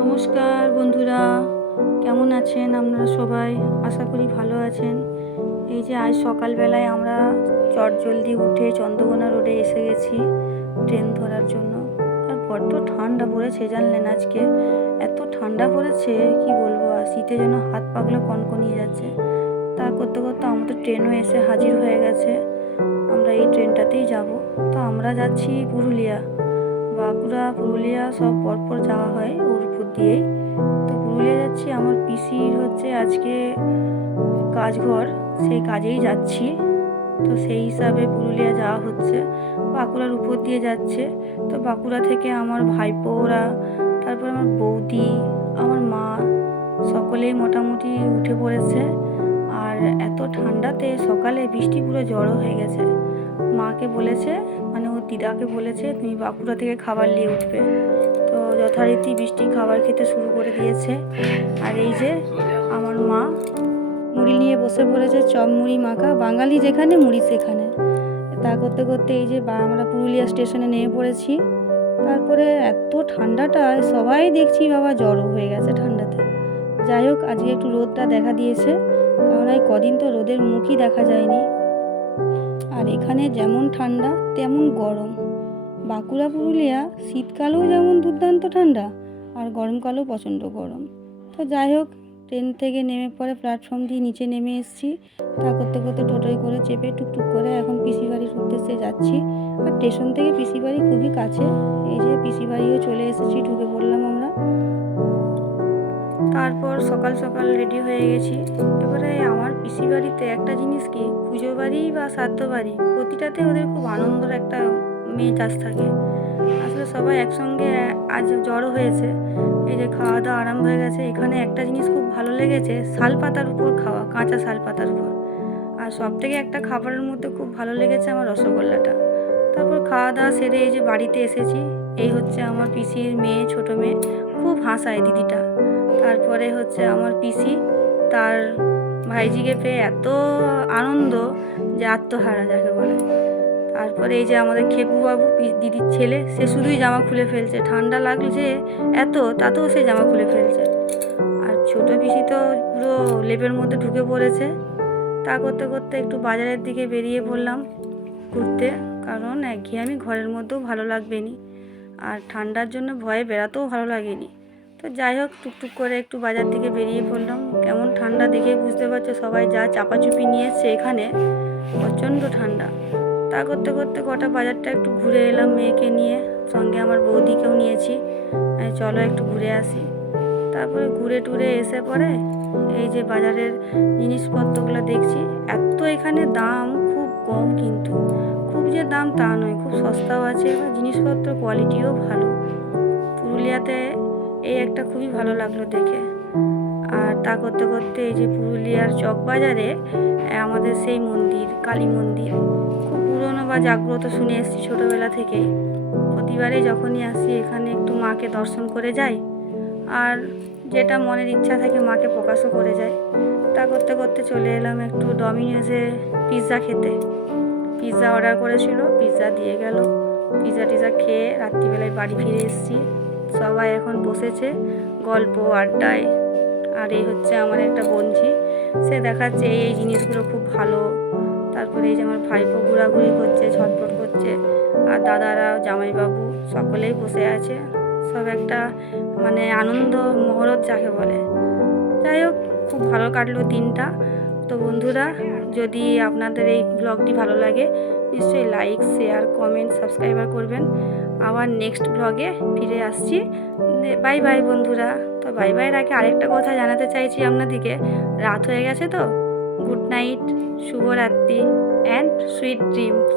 নমস্কার বন্ধুরা, কেমন আছেন আপনারা সবাই? আশা করি ভালো আছেন। এই যে আজ সকালবেলায় আমরা চটজলদি উঠে চন্দ্রকোনা রোডে এসে গেছি ট্রেন ধরার জন্য। আর বড্ড ঠান্ডা পড়েছে জানলেন, আজকে এত ঠান্ডা পড়েছে কি বলবো, আর শীতে যেন হাত পাগুলো কনকনিয়ে যাচ্ছে। তা করতে করতে আমাদের ট্রেনও এসে হাজির হয়ে গেছে। আমরা এই ট্রেনটাতেই যাব। তো আমরা যাচ্ছি পুরুলিয়া, বাঁকুড়া পুরুলিয়া সব পরপর যাওয়া হয় ওর উপর দিয়েই। তো পুরুলিয়া যাচ্ছি, আমার পিসির হচ্ছে আজকে কাজঘর, সেই কাজেই যাচ্ছি। তো সেই হিসাবে পুরুলিয়া যাওয়া হচ্ছে, বাঁকুড়ার উপর দিয়ে যাচ্ছে। তো বাঁকুড়া থেকে আমার ভাইপোরা, তারপর আমার বৌদি, আমার মা সকলেই মোটামুটি উঠে পড়েছে। আর এত ঠান্ডাতে সকালে বৃষ্টি পুরো জড়ো হয়ে গেছে। মাকে বলেছে, মানে ওর দিদাকে বলেছে, তুমি বাঁকুড়া থেকে খাবার নিয়ে উঠবে। তো যথারীতি বৃষ্টি খাবার খেতে শুরু করে দিয়েছে। আর এই যে আমার মা মুড়ি নিয়ে বসে পড়েছে, চপ মুড়ি মাখা, বাঙালি যেখানে মুড়ি সেখানে। তা করতে করতে এই যে আমরা পুরুলিয়া স্টেশনে নেমে পড়েছি। তারপরে এত ঠান্ডাটায় সবাই দেখছি বাবা জড়ো হয়ে গেছে ঠান্ডাতে। যাই হোক, আজকে একটু রোদটা দেখা দিয়েছে, কারণ এই কদিন তো রোদের মুখই দেখা যায়নি। আর এখানে যেমন ঠান্ডা তেমন গরম। বাঁকুড়া পুরুলিয়া শীতকালেও যেমন দুর্দান্ত ঠান্ডা, আর গরমকালেও প্রচণ্ড গরম। তো যাই হোক, ট্রেন থেকে নেমে পরে প্ল্যাটফর্ম দিয়ে নিচে নেমে এসেছি। তা করতে করতে টোটোয় করে চেপে টুকটুক করে এখন পিসি বাড়ির উদ্দেশ্যে যাচ্ছি। আর স্টেশন থেকে পিসি বাড়ি খুবই কাছে। এই যে পিসি বাড়িও চলে এসেছি, ঢুকে পড়লাম আমরা। তারপর সকাল সকাল রেডি হয়ে গেছি। এবারে আমার পিসি বাড়িতে একটা জিনিস কি, পুজো বাড়ি বা শ্রাদ্ধ বাড়ি প্রতিটাতে ওদের খুব আনন্দের একটা মেজাজ থাকে। আসলে সবাই একসঙ্গে আজ জড়ো হয়েছে। এই যে খাওয়া দাওয়া আরম্ভ হয়ে গেছে। এখানে একটা জিনিস খুব ভালো লেগেছে, শাল পাতার উপর খাওয়া, কাঁচা শাল পাতার উপর। আর সব থেকে একটা খাবারের মধ্যে খুব ভালো লেগেছে আমার রসগোল্লাটা। তারপর খাওয়া দাওয়া সেরে এই যে বাড়িতে এসেছি। এই হচ্ছে আমার পিসির মেয়ে, ছোটো মেয়ে, খুব হাসায় দিদিটা। তারপরে হচ্ছে আমার পিসি, তার ভাইজিকে পেয়ে এত আনন্দ যে আত্মহারা যাকে বলে। তারপরে এই যে আমাদের খেপুবাবু, দিদির ছেলে, সে শুধুই জামা খুলে ফেলছে, ঠান্ডা লাগছে এত, তাতেও সে জামা খুলে ফেলছে। আর ছোটো পিসি তো পুরো লেপের মধ্যে ঢুকে পড়েছে। তা করতে করতে একটু বাজারের দিকে বেরিয়ে পড়লাম ঘুরতে, কারণ একঘেয়েমি ঘরের মধ্যেও ভালো লাগবে নি, আর ঠান্ডার জন্য ভয়ে বেড়াতেও ভালো লাগেনি। তো যাই হোক, টুকটুক করে একটু বাজার দিকে বেরিয়ে পড়লাম। কেমন ঠান্ডা দেখে বুঝতে পারছো, সবাই যা চাপাচুপি নিয়ে এসছে, এখানে প্রচণ্ড ঠান্ডা। তা করতে করতে গোটা বাজারটা একটু ঘুরে এলাম মেয়েকে নিয়ে, সঙ্গে আমার বৌদিকেও নিয়েছি। চলো একটু ঘুরে আসি। তারপরে ঘুরে টুরে এসে পরে এই যে বাজারের জিনিসপত্রগুলো দেখছি, এত এখানে দাম খুব কম, কিন্তু খুব যে দাম তা নয়, খুব সস্তাও আছে, জিনিসপত্র কোয়ালিটিও ভালো। পুরুলিয়াতে এই একটা খুবই ভালো লাগলো দেখে। আর তা করতে করতে এই যে পুরুলিয়ার চক বাজারে আমাদের সেই মন্দির, কালী মন্দির, খুব পুরনো বা জাগ্রত শুনে এসেছি ছোটোবেলা থেকেই। প্রতিবারে যখনই আসি এখানে একটু মাকে দর্শন করে যাই, আর যেটা মনের ইচ্ছা থাকে মাকে প্রকাশও করে যায়। তা করতে করতে চলে এলাম একটু ডমিনোসে পিৎজা খেতে। পিৎজা অর্ডার করেছিল, পিৎজা দিয়ে গেল। পিৎজা টিজা খেয়ে রাত্রিবেলায় বাড়ি ফিরে এসেছি। সবাই এখন বসেছে গল্প আড্ডায়। আর এই হচ্ছে আমার একটা বন্ধু, সে দেখাচ্ছে এই জিনিসগুলো খুব ভালো। তারপরে এই যে আমার ভাইপো ঘোরাঘুরি করছে, ছটফট করছে, আর দাদারা, জামাইবাবু সকলেই বসে আছে। সব একটা মানে আনন্দ মহরত যাকে বলে। যাই হোক, খুব ভালো কাটলো দিনটা। তো বন্ধুরা, যদি আপনাদের এই ব্লগটি ভালো লাগে নিশ্চয়ই লাইক, শেয়ার, কমেন্ট, সাবস্ক্রাইবার করবেন। আবার নেক্সট ব্লগে ফিরে আসছি। বাই বাই বন্ধুরা। তো বাই বাইয়ের আগে আরেকটা কথা জানাতে চাইছি আপনাদেরকে, রাত হয়ে গেছে তো, গুড নাইট, শুভরাত্রি অ্যান্ড সুইট ড্রিমস।